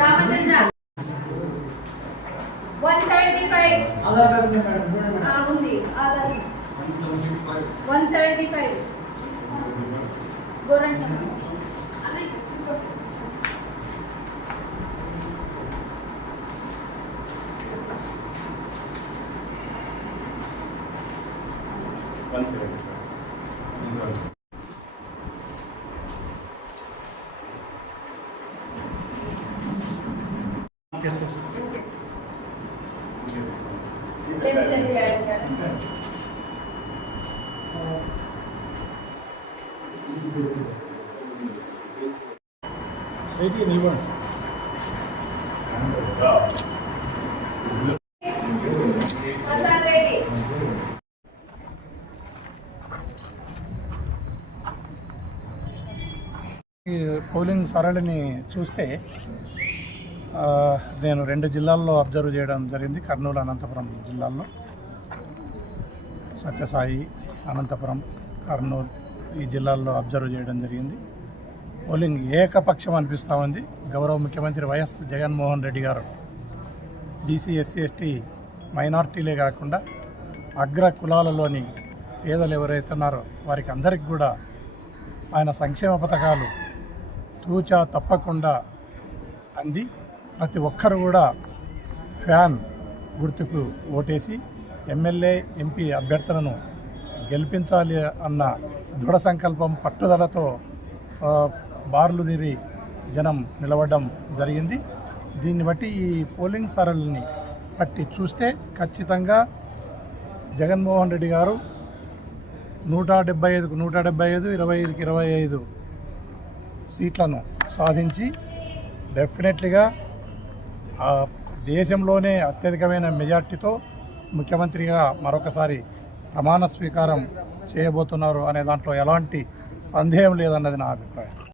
రామచంద్ర 175 ఉంది ఆధార్ 175 గోరంట పోలింగ్ సరళిని చూస్తే నేను 2 జిల్లాల్లో అబ్జర్వ్ చేయడం జరిగింది. కర్నూలు, అనంతపురం జిల్లాల్లో సత్యసాయి, అనంతపురం, కర్నూలు ఈ జిల్లాల్లో అబ్జర్వ్ చేయడం జరిగింది. పోలింగ్ ఏకపక్షం అనిపిస్తూ ఉంది. గౌరవ ముఖ్యమంత్రి వైఎస్ జగన్మోహన్ రెడ్డి గారు బీసీ, ఎస్సీ, ఎస్టీ మైనార్టీలే కాకుండా అగ్ర కులాలలోని పేదలు ఎవరైతే ఉన్నారో వారికి అందరికీ కూడా ఆయన సంక్షేమ పథకాలు తూచా తప్పకుండా అంది ప్రతి ఒక్కరు కూడా ఫ్యాన్ గుర్తుకు ఓటేసి ఎమ్మెల్యే, ఎంపీ అభ్యర్థులను గెలిపించాలి అన్న దృఢ సంకల్పం, పట్టుదలతో బార్లు తీరి జనం నిలబడడం జరిగింది. దీన్ని బట్టి ఈ పోలింగ్ సరళిని బట్టి చూస్తే ఖచ్చితంగా జగన్మోహన్ రెడ్డి గారు 175కు 175, 25కి 25 సీట్లను సాధించి డెఫినెట్లీగా దేశంలోనే అత్యధికమైన మెజార్టీతో ముఖ్యమంత్రిగా మరొకసారి ప్రమాణ స్వీకారం చేయబోతున్నారు అనే దాంట్లో ఎలాంటి సందేహం లేదన్నది నా అభిప్రాయం.